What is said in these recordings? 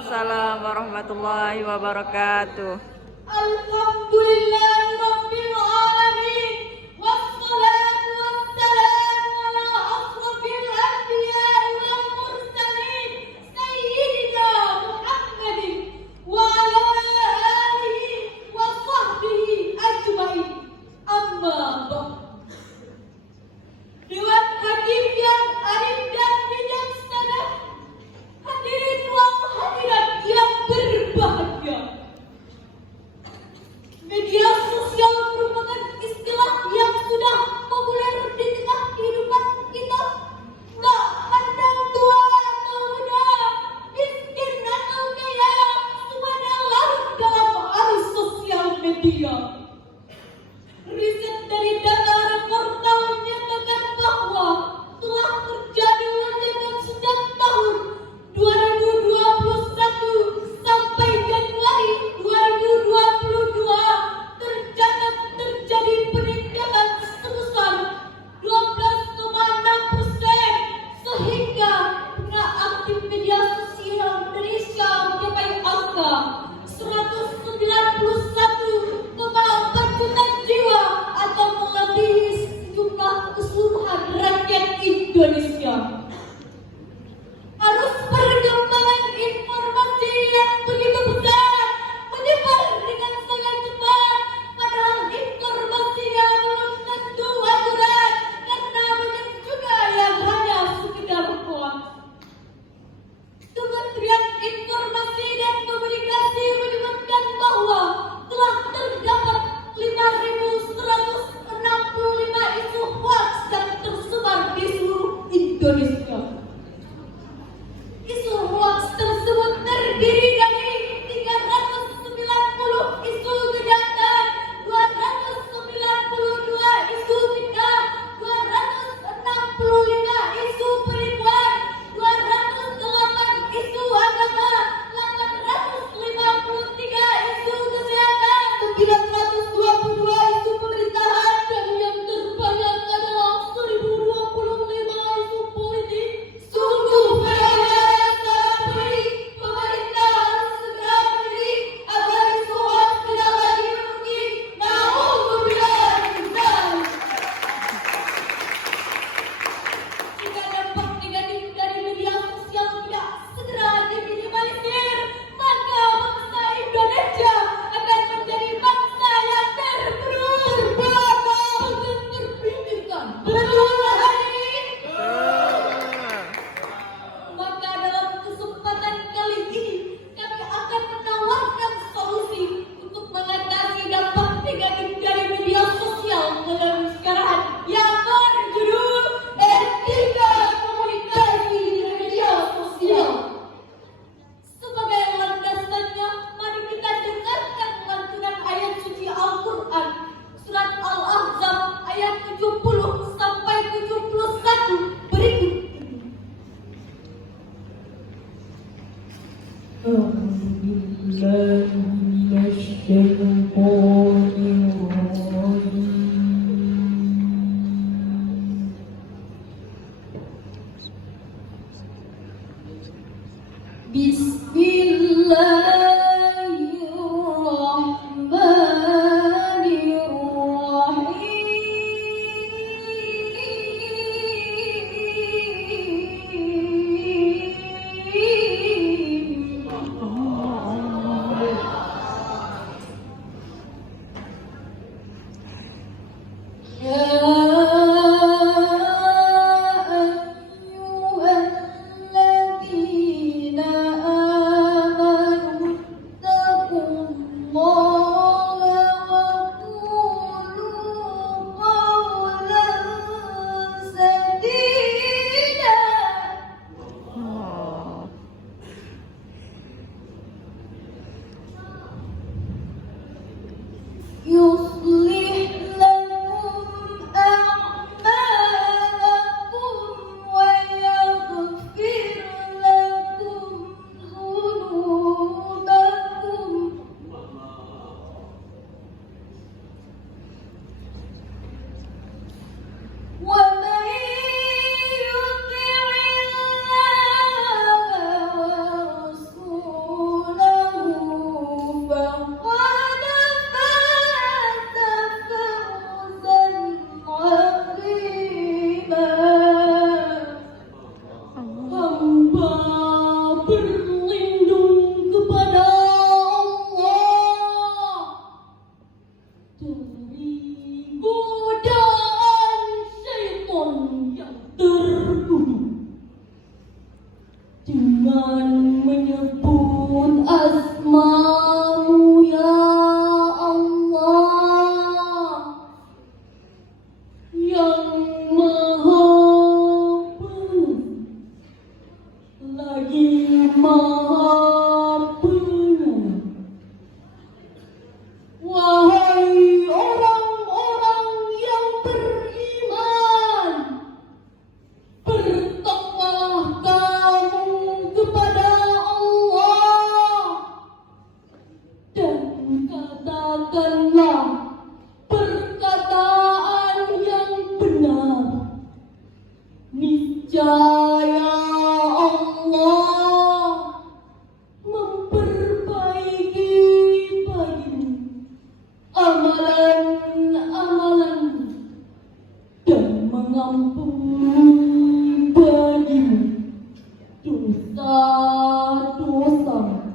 Waalaikumsalam warahmatullahi wabarakatuh. Alhamdulillahirabbil alamin. Wassalatu wassalamu ala asrofil anbiya'i wal mursalin sayyidina Muhammadin wa ala alihi wa sahbihi ajmain. Amma ba'd. Dewan Hakim yang arif dan bijaksana, hadirin wal hadirat yang berbahagia. Media sosial merupakan istilah yang sudah populer di tengah kehidupan kita. Tak pandang tua atau muda, miskin atau kaya, semuanya larut dalam arus sosial media. Riset dari data reportal menyatakan bahwa telah terjadi lonjakan sejak tahun 2021 sampai Januari 2022 terjadi peningkatan sebesar 12,6%, sehingga pengguna aktif media sosial Indonesia mencapai angka 191,4 juta jiwa atau melebihi jumlah keseluruhan rakyat Indonesia. Arus perkembangan informasi yang begitu besar menyebar dengan sangat cepat, padahal informasinya belum tentu akurat karena banyak juga yang hanya sekedar hoax. Kementerian Informasi dan Komunikasi menyebutkan bahwa telah terdapat 5.165 isu hoax yang tersebar di seluruh Indonesia. Isu hoax tersebut terdiri dari 390 isu kejahatan, 292 isu fitnah, 265 isu penipuan, 208 isu agama, 853 isu kesehatan, 922 isu pemerintahan, dan yang terbanyak adalah 1025 isu politik. Sungguh berbahaya sekali. Pemerintah harus segera berdiri agar isu hoax tidak lagi mungkin. Na'udzubillah min dzalik. Jika dampak negatif dari media sosial tidak segera diminimalisir, maka bangsa Indonesia akan menjadi bangsa yang terbelakang dan terpinggirkan. Betul hadirin? Maka dalam kesempatan kali ini kami akan menawarkan solusi untuk mengatasi dampak negatif dari media sosial dalam sekarang yang berjudul Etika Komunikasi di Media Sosial. Sebagai landasannya, mari kita dengarkan lantunan ayat suci Al-Quran surat Al-Ahzab ayat 70 sampai 71 berikut ini. yang maha penuh, lagi maha penyayang. Wahai orang-orang yang beriman, bertakwalah kamu kepada Allah dan katakanlah perkataan yang benar. Niscaya Allah memperbaiki bagimu amalan-amalan dan mengampuni bagimu dosa-dosa.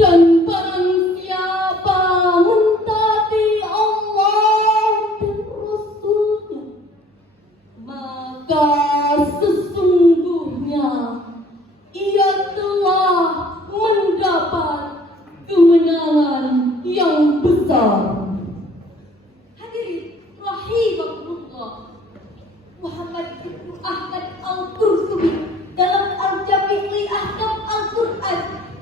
Dan barang siapa mentaati Allah dan Rasulnya, maka sesungguhnya ia telah mendapat kemenangan yang besar. Hadirin rahimakumullah, Muhammad bin Ahmad Al-Qurtubi dalam Al-Jami' li Ahkam Al-Quran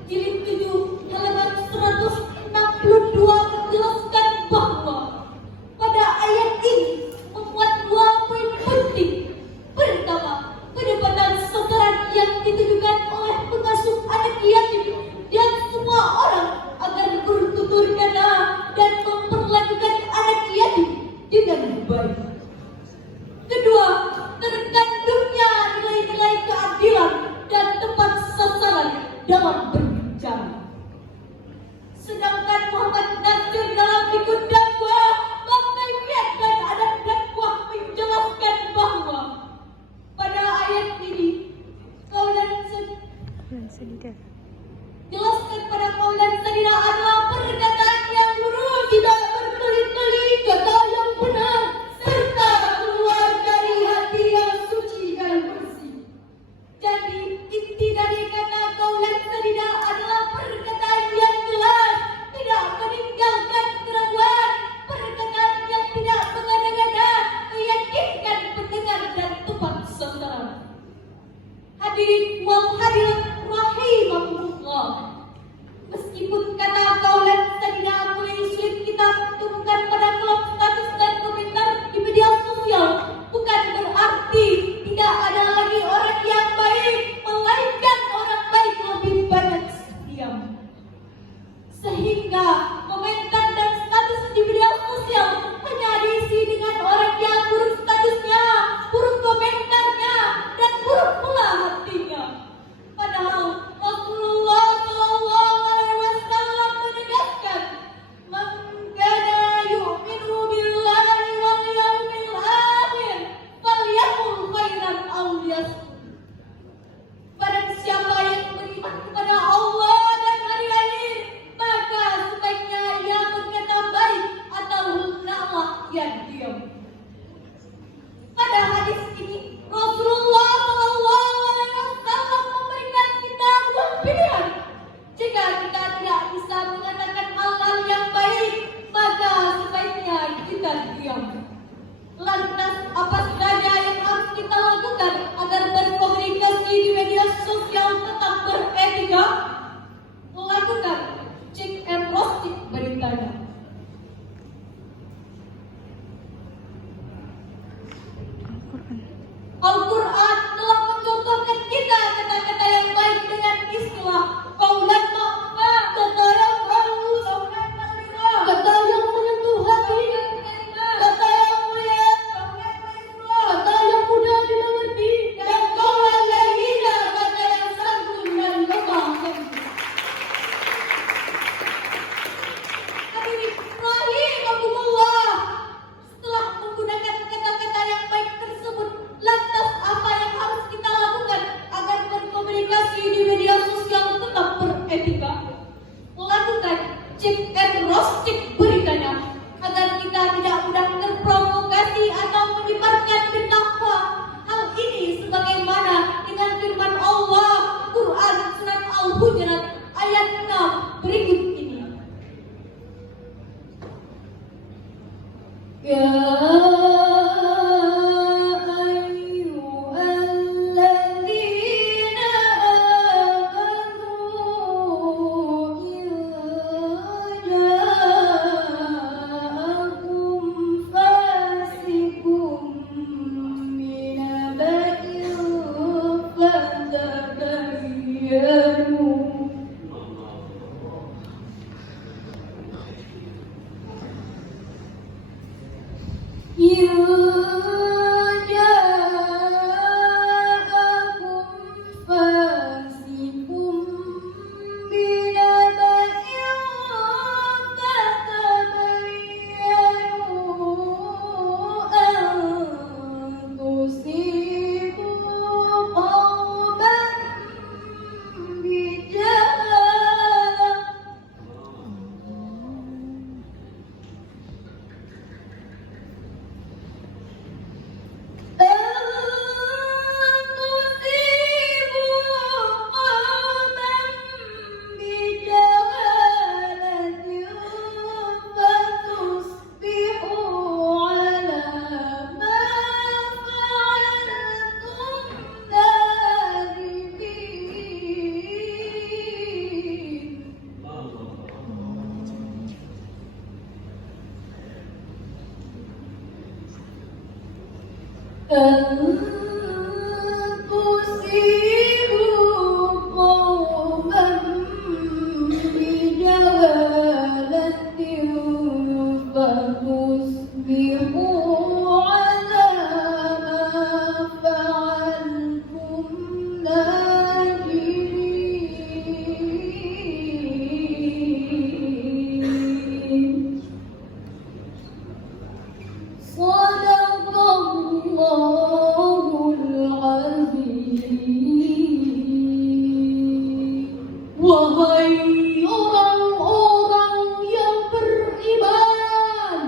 jilid 7 halaman 162 menjelaskan bahwa pada ayat ini memuat 2 poin penting. Pertama, kedapatan sasaran yang ditujukan oleh pengasuh anak yatim dan semua orang agar bertutur kata dan memperlakukan anak yatim dengan baik. Kedua, terkandungnya nilai-nilai keadilan dan tepat sasaran dalam berbicara. Sedangkan Muhammad Nasir dalam buku dakwah Kaifiat dan Adab Dakwah menjelaskan bahwa pada ayat ini jelaskan pada kaulan sadida adalah perkataan yang lurus, tidak berkeli-keli, kata yang benar, serta keluar dari hati yang suci dan bersih. Jadi inti dari kata kaulan sadida تصيب قوما بجهالة فتصبحوا على ما فعلتم نادمين. صدق الله العظيم. Wahai orang-orang yang beriman,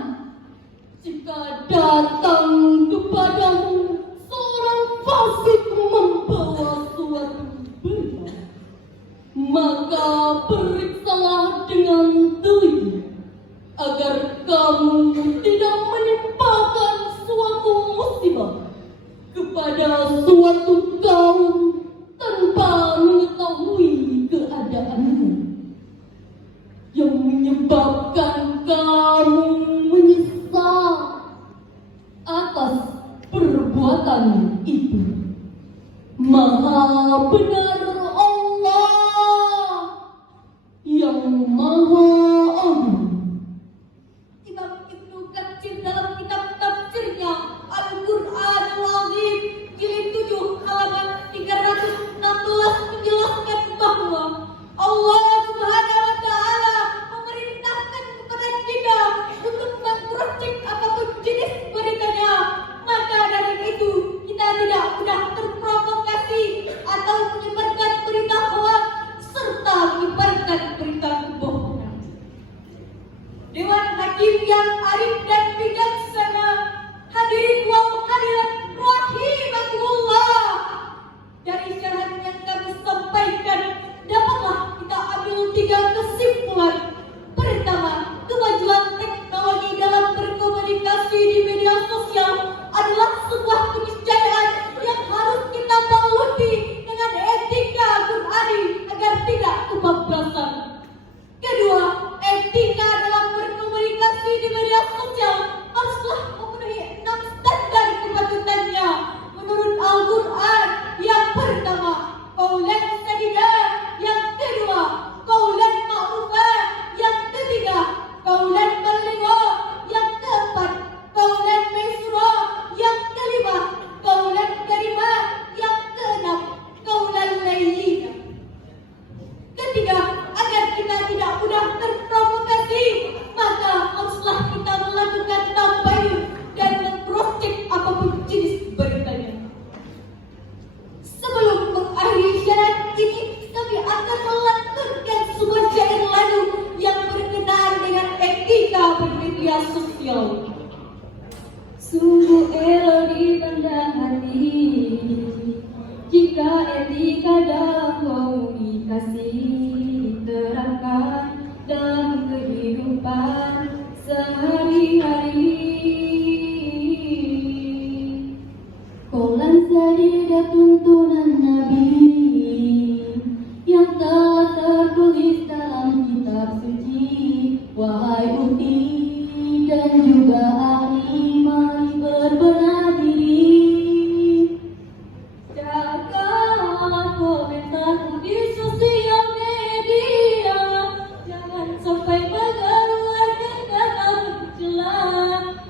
jika datang kepadamu seorang fasik membawa suatu berita, maka periksalah dengan teliti agar kamu tidak menimpakan suatu musibah kepada suatu kaum tanpa mengetahui keadaanmu, yang menyebabkan kamu menyesal atas perbuatan itu. Maha benar Allah yang Maha Agung. Imam Ibnu Katsir dalam kitab tafsirnya Al-Quran Al-Azim jilid 7 halaman 316 menjelaskan bahwa Allah Subhanahu wa Ta'ala memerintahkan kepada kita untuk mengcross-check apapun jenis beritanya. Maka dari itu kita tidak mudah terprovokasi atau menyebarkan berita hoax serta menyebarkan berita kebohongan. Dewan Hakim yang arif dan bijaksana, hadirin wal hadirat rahimakumullah. Dari syarahan yang kami sampaikan, dapatlah kita ambil 3 kesimpulan. Pertama, kemajuan teknologi dalam berkomunikasi di media sosial adalah sebuah keniscayaan yang harus kita baluti dengan etika Qur'ani agar tidak kebablasan. Kedua, etika dalam berkomunikasi di media sosial haruslah memenuhi 6 standar kepatutannya menurut Al-Quran. Yang pertama, qaulan sadida. Yang kedua, qaulan ma'rufah. Yang ketiga, qaulan baligha. Yang keempat, qaulan maysura. Yang kelima, qaulan karimah. Yang keenam, qaulan layyina. Ketiga, agar kita tidak mudah terprovokasi, maka haruslah kita melakukan tabayun dan mengcross-check apapun jenis beritanya. Sebelum mengakhiri syarat ini, kami akan melantunkan sebuah syair lagu yang berkenaan dengan etika bermedia sosial. Sungguh elok dipandang hati jika etika dalam komunikasi diterapkan dalam kehidupan sehari-hari. Qaulan sadida tuntunan Nabi yang telah tertulis dalam kitab suci. Wahai uti dan juga ahli, mari berbenah diri. Jagalah komentar di sosial media, jangan sampai mengeluarkan kata mencela.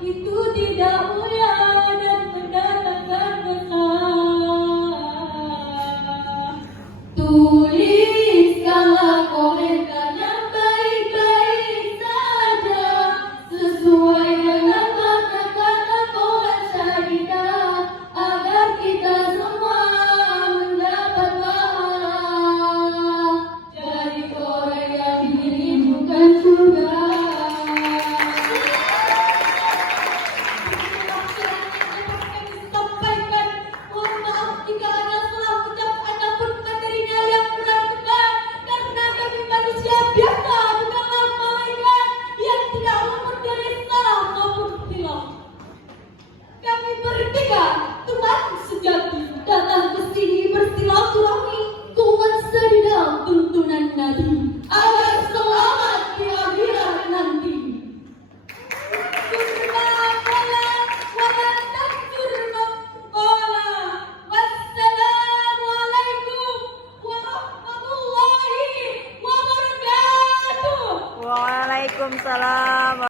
Itu tidak mulia dan mendatangkan dosa. Waalaikumsalam.